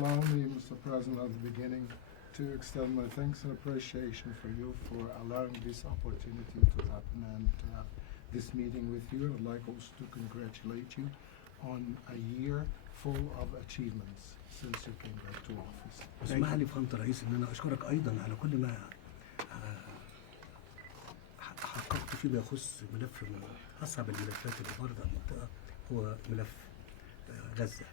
allow me, Mr. President, at the beginning to extend my thanks and appreciation for you for allowing this opportunity to happen and to have this meeting with you. I'd like also to congratulate you on a year full of achievements since you came back to office. اسمح لي فخامة الرئيس ان انا اشكرك ايضا على كل ما حققت فيما يخص ملف من اصعب الملفات اللي مرت على المنطقة هو ملف غزة.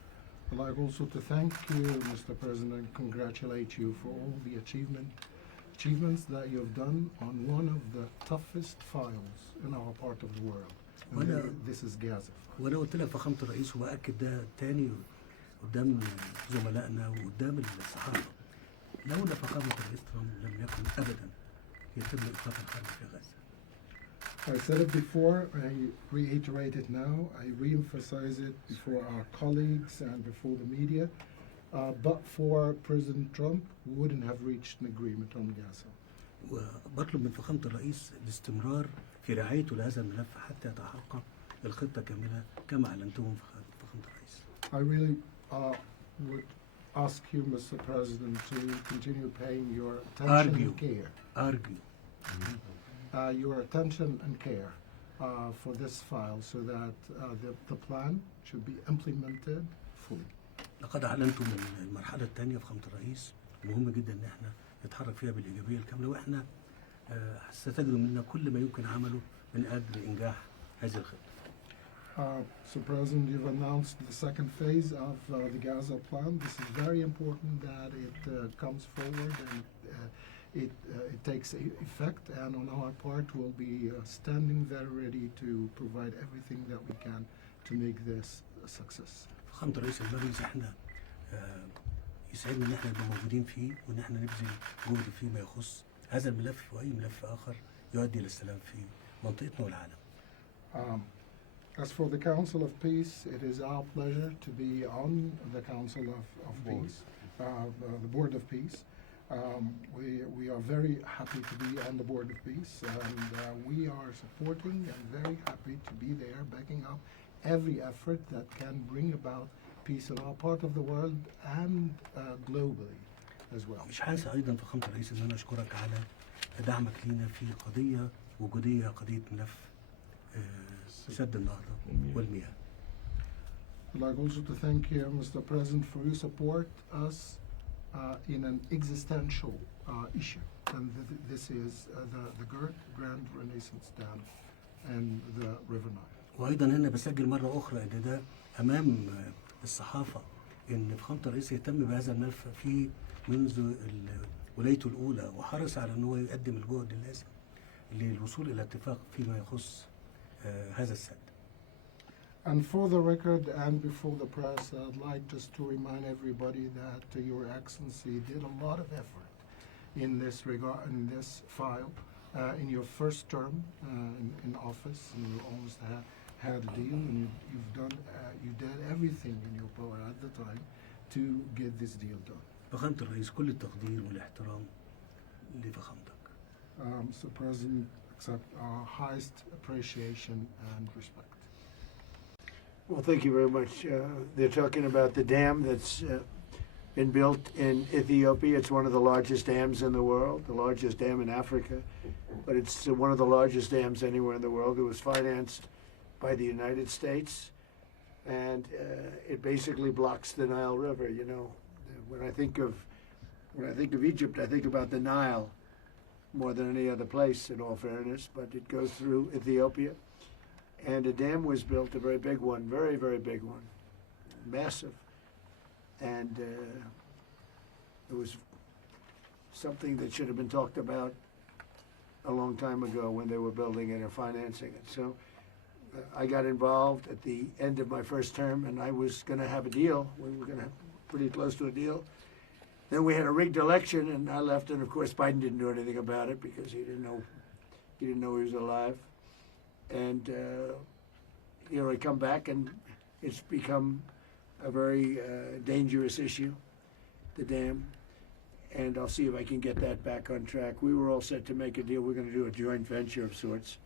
I'd like also to thank you, Mr. President, and congratulate you for all the achievements that you have done on one of the toughest files in our part of the world. This is Gaza. وانا قلت لك فخامة الرئيس وبأكد ده تاني قدام زملائنا وقدام الصحافة، لولا فخامة الرئيس ترامب لم يكن ابدا يتم ايقاف الحرب في غزة. I said it before, I reiterate it now, I re-emphasize it before our colleagues and before the media, but for President Trump, we wouldn't have reached an agreement on Gaza. وبطلب من فخامة الرئيس الاستمرار في رعايته لهذا الملف حتى يتحقق الخطة كاملة كما أعلنتهم فخامة الرئيس. I really would ask you, Mr. President, to continue paying your attention and care. Your attention and care for this file so that the plan should be implemented fully. لقد أعلنت من المرحلة الثانية فخامة الرئيس مهم جدا إن احنا نتحرك فيها بالإيجابية الكاملة، وإحنا ستجدوا منا كل ما يمكن عمله من أجل إنجاح هذه الخطة. So, President, you've announced the second phase of the Gaza plan. This is very important that it comes forward and it takes effect, and on our part we'll be standing very ready to provide everything that we can to make this a success. فخامة رئيس المجلس احنا يسعدنا ان احنا نبقى موجودين فيه وان احنا نبذل جهد فيما يخص هذا الملف واي ملف اخر يؤدي للسلام في منطقتنا والعالم. As for the Council of Peace, it is our pleasure to be on the Council of Peace, the Board of Peace. We are very happy to be on the Board of Peace, and we are supporting and very happy to be there, backing up every effort that can bring about peace in our part of the world and globally as well. مش هنسى ايضا فخامة الرئيس ان انا اشكرك على دعمك لينا في قضية وجودية، قضية ملف سد النهضة والمياه. I'd like also to thank you, Mr. President, for your support us in an existential issue, and this is the Grand Renaissance Dam and the River Nile. وايضا هنا بسجل مرة اخرى ان ده امام الصحافة ان فخامة الرئيس يهتم بهذا الملف في منذ ولايته الاولى، وحرص على ان هو يقدم الجهد اللازم للوصول الى اتفاق فيما يخص هذا السد. And for the record and before the press, I'd like just to remind everybody that Your Excellency did a lot of effort in this regard, in this file, in your first term in office, and you almost had a deal, and you did everything in your power at the time to get this deal done. فخامة الرئيس كل التقدير والاحترام لفخامتك. Mr. President, accept our highest appreciation and respect. Well, thank you very much. They're talking about the dam that's been built in Ethiopia. It's one of the largest dams in the world, the largest dam in Africa, but it's one of the largest dams anywhere in the world. It was financed by the United States, and it basically blocks the Nile River. You know, when I think of Egypt, I think about the Nile more than any other place, in all fairness, but it goes through Ethiopia. And a dam was built, a very big one, very, very big one, massive. And it was something that should have been talked about a long time ago when they were building it or financing it. So I got involved at the end of my first term, and I was going to have a deal. We were going to have pretty close to a deal. Then we had a rigged election, and I left, and of course Biden didn't do anything about it because he didn't know he was alive. And here I come back, and it's become a very dangerous issue, the dam, and I'll see if I can get that back on track. We were all set to make a deal. We're going to do a joint venture of sorts,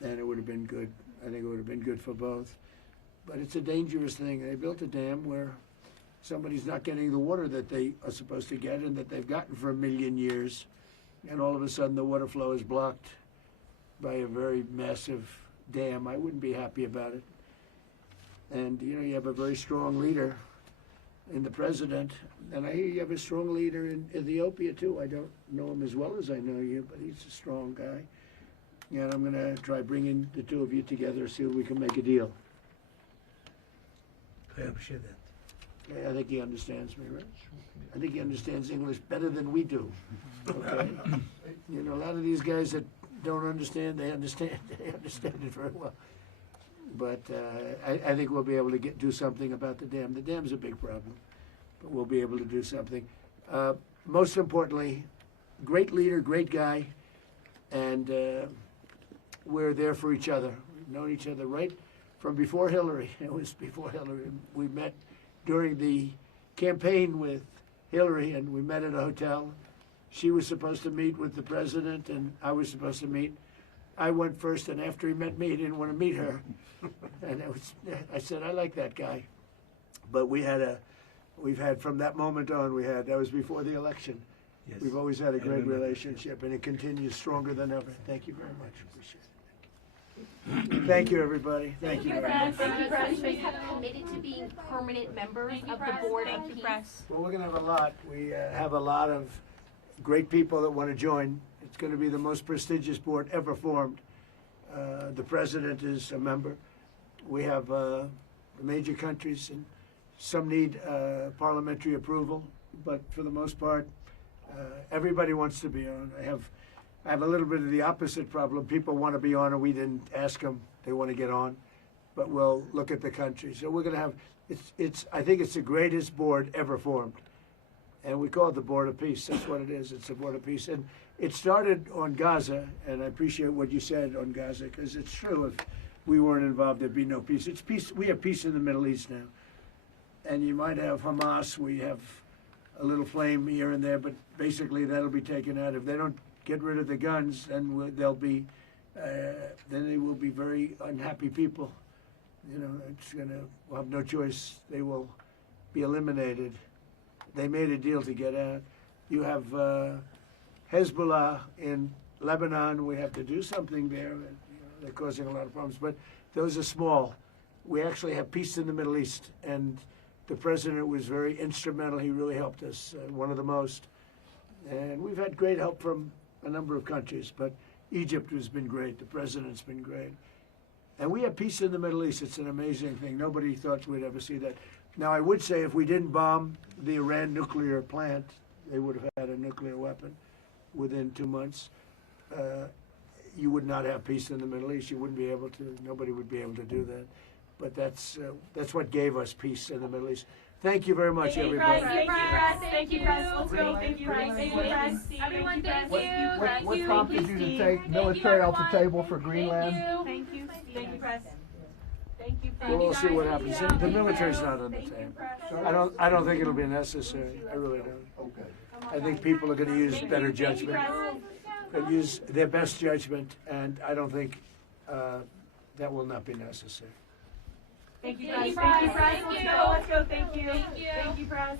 and it would have been good. I think it would have been good for both. But it's a dangerous thing. They built a dam where somebody's not getting the water that they are supposed to get and that they've gotten for 1,000,000 years, and all of a sudden the water flow is blocked by a very massive dam. I wouldn't be happy about it. And you have a very strong leader in the president, and I hear you have a strong leader in Ethiopia too. I don't know him as well as I know you, but he's a strong guy. And I'm going to try bringing the two of you together, see if we can make a deal. I appreciate that. I think he understands me, right? I think he understands English better than we do. Okay? A lot of these guys that don't understand, they understand it very well. But I think we'll be able to do something about the dam. The dam's a big problem, but we'll be able to do something. Most importantly, great leader, great guy, and we're there for each other. We've known each other right from before Hillary. It was before Hillary. We met during the campaign with Hillary, and we met at a hotel. She was supposed to meet with the president, and I was supposed to meet. I went first, and after he met me, he didn't want to meet her. And I said, I like that guy. But we've had from that moment on, that was before the election. Yes. We've always had a I great remember. relationship, and it continues stronger than ever. Thank you very much. Appreciate it. Thank you, everybody. Thank you very much. Thank you, Press. You have committed to being permanent members of the Board of Peace. Well, we're going to have a lot. We have a lot of great people that want to join. It's going to be the most prestigious board ever formed. The president is a member. We have the major countries, and some need parliamentary approval, but for the most part, everybody wants to be on. I have a little bit of the opposite problem. People want to be on, and we didn't ask them. They want to get on, but we'll look at the country. So we're going to have. I think it's the greatest board ever formed, and we call it the Board of Peace. That's what it is. It's the Board of Peace, and it started on Gaza. And I appreciate what you said on Gaza, because it's true. If we weren't involved, there'd be no peace. It's peace. We have peace in the Middle East now, and you might have Hamas. We have a little flame here and there, but basically that'll be taken out. If they don't get rid of the guns, then then they will be very unhappy people. We'll have no choice. They will be eliminated. They made a deal to get out. You have Hezbollah in Lebanon. We have to do something there. They're causing a lot of problems, but those are small. We actually have peace in the Middle East, and the president was very instrumental. He really helped us, one of the most. And we've had great help from a number of countries, but Egypt has been great. The president's been great. And we have peace in the Middle East. It's an amazing thing. Nobody thought we'd ever see that. Now, I would say if we didn't bomb the Iran nuclear plant, they would have had a nuclear weapon within 2 months. You would not have peace in the Middle East. You wouldn't be able to. Nobody would be able to do that. But that's what gave us peace in the Middle East. Thank you very much, everybody. Thank you, Press. Thank you, Press. Let's go. Thank you, Press. Thank you, Press. Everyone, thank you. What prompted you to take military off the table for Greenland? Thank you. Thank you, Press. Thank you. We'll see what happens. The military's not on the table. I don't think it'll be necessary. I really don't. Okay. I think people are going to use better judgment. They'll use their best judgment, and I don't think that will not be necessary. Thank you, Press. Thank you, Press. Let's go. Let's go. Thank you. Thank you, Press.